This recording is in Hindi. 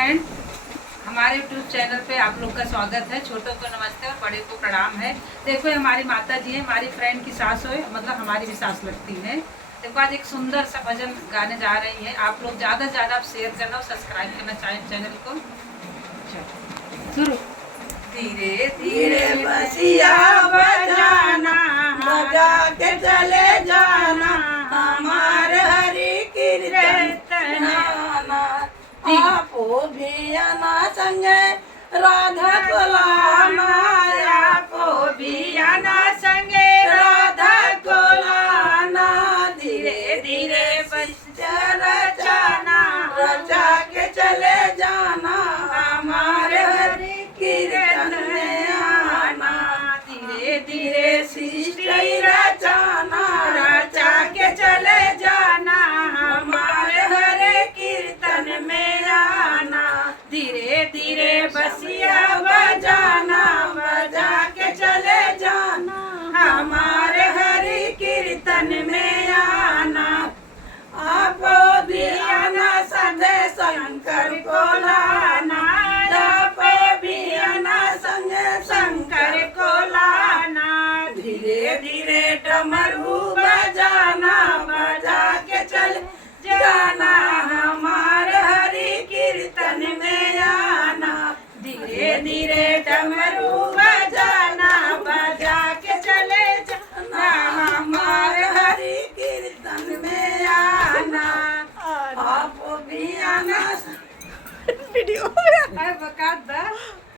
फ्रेंड, हमारे यूट्यूब चैनल पे आप लोग का स्वागत है। छोटों को नमस्ते और बड़े को प्रणाम है। देखो हमारी माता जी है, हमारी फ्रेंड की सास हो, मतलब हमारी भी सास लगती है। देखो आज एक सुंदर सा भजन गाने जा रही है। आप लोग ज़्यादा से ज़्यादा आप शेयर करना और सब्सक्राइब करना चाहें चैनल को। शुरू। धीरे धीरे बसिया बजाना, बजा के चले जाना, हमार हरि कीर्तन गाना। आपो भी आना संगे राधा को लाना, आपो भी आना संगे राधा को लाना। धीरे धीरे बसिया रचाना, रचा के चले जाना।